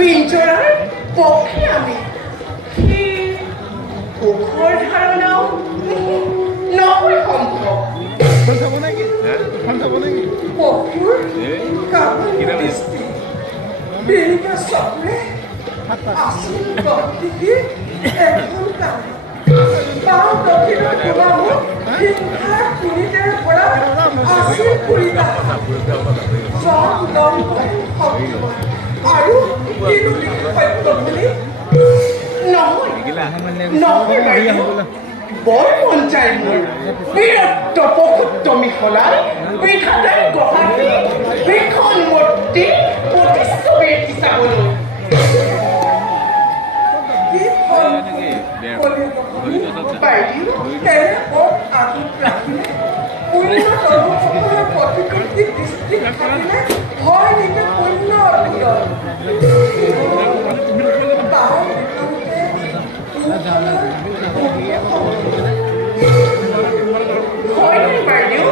পিঞ্জৰাৰ পক্ষী আমি সুখৰ ধাৰণাও নহয় সম্ভৱ পক্ষীৰ কাপোৰ দৃষ্টি বেৰিকা চকুৰে আছিল প্ৰকৃতিৰ এখন কাম পাওঁ দক্ষিণৰ গোলামত হিংসাৰ কুৰিতাৰ পৰা আছিল কুৰিতা জন লংকৈ শক্তিবান আৰু তিনিটি সত্য বুলি নহয় বাইদেউ বৰ মন যায় মোৰ বীৰত্ব পশুত্তমী সলাই বিধাতাই গুৱাহাটী ভীষণ মূৰ্তি প্ৰতিচ্ছবি এটি চাবলৈ বাইদেউ তেনে পথ আগত ৰাখিলে পুণ্য কৰ্মসকলৰ প্ৰতিকৃতি দৃষ্টি থাকিলে হয় নেকি পুণ্য অৰ্পিত হয়নে বাইদেউ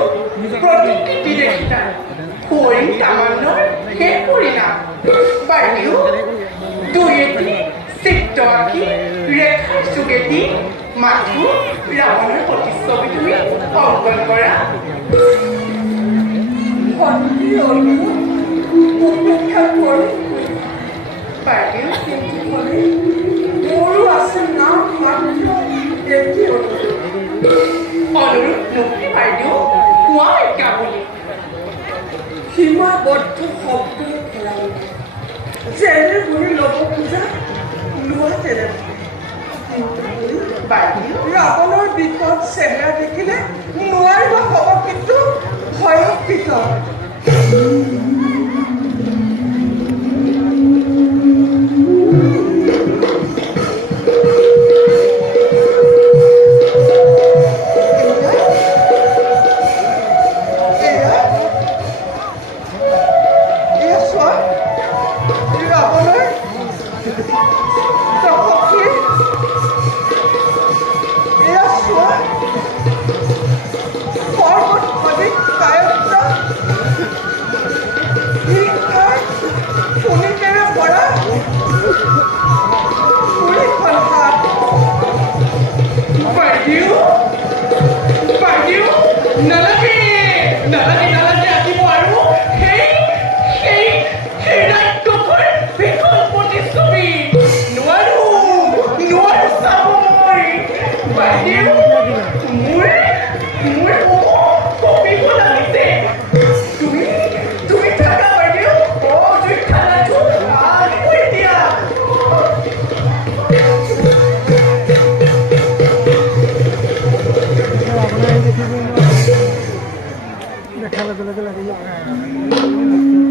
প্ৰতিকৃতি দেখিতা কৰিম তামান্নৰ সেই পৰিণাম বাইদেউ দুই এটি চিত্ৰ আঁকি ৰেখাৰ যোগেদি মাথো ৰাৱণৰ প্ৰতিচ্ছবি তুমি অংকন কৰা উপেক্ষা কৰি বাইদেউ কিন্তু হ'লে মোৰো আছে নাম মাত্ৰ এটি অনুৰোধ নকৰি বাইদেউ কোৱা একা বুলি সীমাবদ্ধ শব্দ খেলাই যেনে বুলি ল'ব খোজা লোৱা তেনে ৰাৱণৰ বিকট চেহেৰা দেখিলে নোৱাৰিব হ'ব কিন্তু ভয়ঙ্কিত দেখা লগে লগে লাগি